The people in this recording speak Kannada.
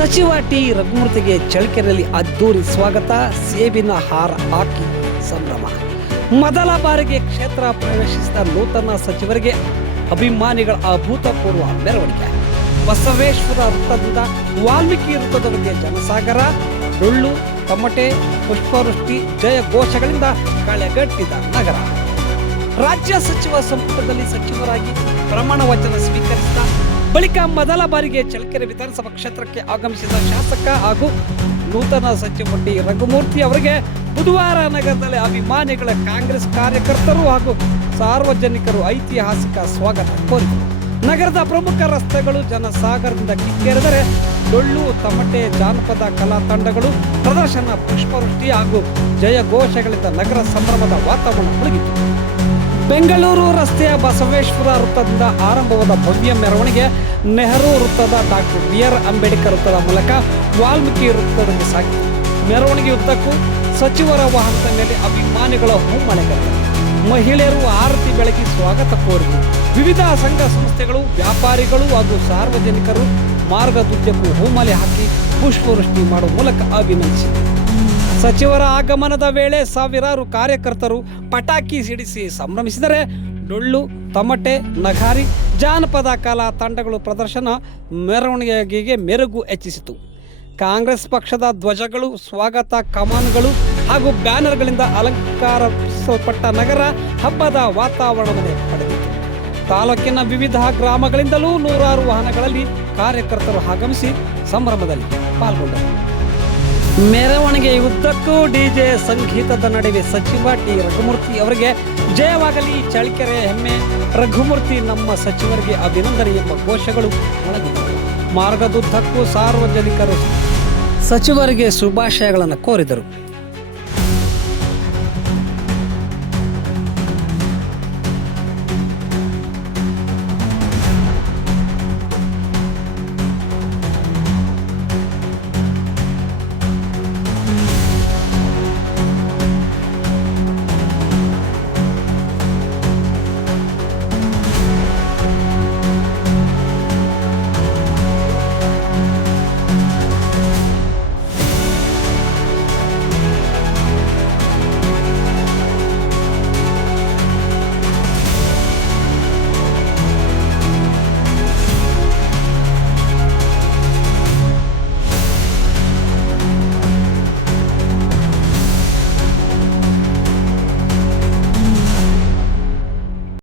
ಸಚಿವ ಟಿ ರಘುಮೂರ್ತಿಗೆ ಚಳ್ಳಕೆರೆಯಲ್ಲಿ ಅದ್ದೂರಿ ಸ್ವಾಗತ, ಸೇಬಿನ ಹಾರ ಹಾಕಿ ಸಂಭ್ರಮ. ಮೊದಲ ಬಾರಿಗೆ ಕ್ಷೇತ್ರ ಪ್ರವೇಶಿಸಿದ ನೂತನ ಸಚಿವರಿಗೆ ಅಭಿಮಾನಿಗಳ ಅಭೂತಪೂರ್ವ ಮೆರವಣಿಗೆ. ಬಸವೇಶ್ವರ ವೃತ್ತದಿಂದ ವಾಲ್ಮೀಕಿ ವೃತ್ತದವರೆಗೆ ಜನಸಾಗರ, ಡೊಳ್ಳು, ತಮಟೆ, ಪುಷ್ಪವೃಷ್ಟಿ, ಜಯ ಘೋಷಗಳಿಂದ ಕಳೆಗಟ್ಟಿದ ನಗರ. ರಾಜ್ಯ ಸಚಿವ ಸಂಪುಟದಲ್ಲಿ ಸಚಿವರಾಗಿ ಪ್ರಮಾಣ ವಚನ ಸ್ವೀಕರಿಸಿದ ಬಳಿಕ ಮೊದಲ ಬಾರಿಗೆ ಚಳ್ಳಕೆರೆ ವಿಧಾನಸಭಾ ಕ್ಷೇತ್ರಕ್ಕೆ ಆಗಮಿಸಿದ ಶಾಸಕ ಹಾಗೂ ನೂತನ ಸಚಿವ ಟಿ ರಘುಮೂರ್ತಿ ಅವರಿಗೆ ಬುಧವಾರ ನಗರದಲ್ಲಿ ಅಭಿಮಾನಿಗಳ, ಕಾಂಗ್ರೆಸ್ ಕಾರ್ಯಕರ್ತರು ಹಾಗೂ ಸಾರ್ವಜನಿಕರು ಐತಿಹಾಸಿಕ ಸ್ವಾಗತ ಕೋರಿದರು. ನಗರದ ಪ್ರಮುಖ ರಸ್ತೆಗಳು ಜನಸಾಗರದಿಂದ ಕಿಕ್ಕೆರೆದರೆ ಡೊಳ್ಳು, ತಮಟೆ, ಜಾನಪದ ಕಲಾ ತಂಡಗಳು ಪ್ರದರ್ಶನ, ಪುಷ್ಪವೃಷ್ಟಿ ಹಾಗೂ ಜಯ ಘೋಷಗಳಿಂದ ನಗರ ಸಂಭ್ರಮದ ವಾತಾವರಣ ಮುಳುಗಿತು. ಬೆಂಗಳೂರು ರಸ್ತೆಯ ಬಸವೇಶ್ವರ ವೃತ್ತದಿಂದ ಆರಂಭವಾದ ಭವ್ಯ ಮೆರವಣಿಗೆ ನೆಹರು ವೃತ್ತದ ಡಾಕ್ಟರ್ ಬಿ.ಆರ್. ಅಂಬೇಡ್ಕರ್ ವೃತ್ತದ ಮೂಲಕ ವಾಲ್ಮೀಕಿ ವೃತ್ತದಲ್ಲಿ ಸಾಗಿತು. ಮೆರವಣಿಗೆ ಉದ್ದಕ್ಕೂ ಸಚಿವರ ವಾಹನದ ಮೇಲೆ ಅಭಿಮಾನಿಗಳ ಹೂಮಳೆಗರೆದರು. ಮಹಿಳೆಯರು ಆರತಿ ಬೆಳಗಿ ಸ್ವಾಗತ ಕೋರಿದರು. ವಿವಿಧ ಸಂಘ ಸಂಸ್ಥೆಗಳು, ವ್ಯಾಪಾರಿಗಳು ಹಾಗೂ ಸಾರ್ವಜನಿಕರು ಮಾರ್ಗದುದ್ದಕ್ಕೂ ಹೂಮಲೆ ಹಾಕಿ ಪುಷ್ಪವೃಷ್ಟಿ ಮಾಡುವ ಮೂಲಕ ಅಭಿನಂದಿಸಿದರು. ಸಚಿವರ ಆಗಮನದ ವೇಳೆ ಸಾವಿರಾರು ಕಾರ್ಯಕರ್ತರು ಪಟಾಕಿ ಸಿಡಿಸಿ ಸಂಭ್ರಮಿಸಿದರೆ ಡೊಳ್ಳು, ತಮಟೆ, ನಗಾರಿ, ಜಾನಪದ ಕಲಾ ತಂಡಗಳು ಪ್ರದರ್ಶನ ಮೆರವಣಿಗೆಗೆ ಮೆರುಗು ಹೆಚ್ಚಿಸಿತು. ಕಾಂಗ್ರೆಸ್ ಪಕ್ಷದ ಧ್ವಜಗಳು, ಸ್ವಾಗತ ಕಮಾನುಗಳು ಹಾಗೂ ಬ್ಯಾನರ್ಗಳಿಂದ ಅಲಂಕರಿಸಲ್ಪಟ್ಟ ನಗರ ಹಬ್ಬದ ವಾತಾವರಣವನ್ನು ಪಡೆದಿತ್ತು. ತಾಲೂಕಿನ ವಿವಿಧ ಗ್ರಾಮಗಳಿಂದಲೂ ನೂರಾರು ವಾಹನಗಳಲ್ಲಿ ಕಾರ್ಯಕರ್ತರು ಆಗಮಿಸಿ ಸಂಭ್ರಮದಲ್ಲಿ ಪಾಲ್ಗೊಂಡರು. ಮೆರವಣಿಗೆ ಉದ್ದಕ್ಕೂ ಡಿಜೆ ಸಂಗೀತದ ನಡುವೆ ಸಚಿವ ಟಿ ರಘುಮೂರ್ತಿ ಅವರಿಗೆ ಜಯವಾಗಲಿ, ಚಳ್ಳಕೆರೆ ಹೆಮ್ಮೆ, ರಘುಮೂರ್ತಿ ನಮ್ಮ ಸಚಿವರಿಗೆ ಅಭಿನಂದನೆ ಎಂಬ ಘೋಷಗಳು ಮೊಳಗಿದವು. ಮಾರ್ಗದುದ್ದಕ್ಕೂ ಸಾರ್ವಜನಿಕರು ಸಚಿವರಿಗೆ ಶುಭಾಶಯಗಳನ್ನು ಕೋರಿದರು.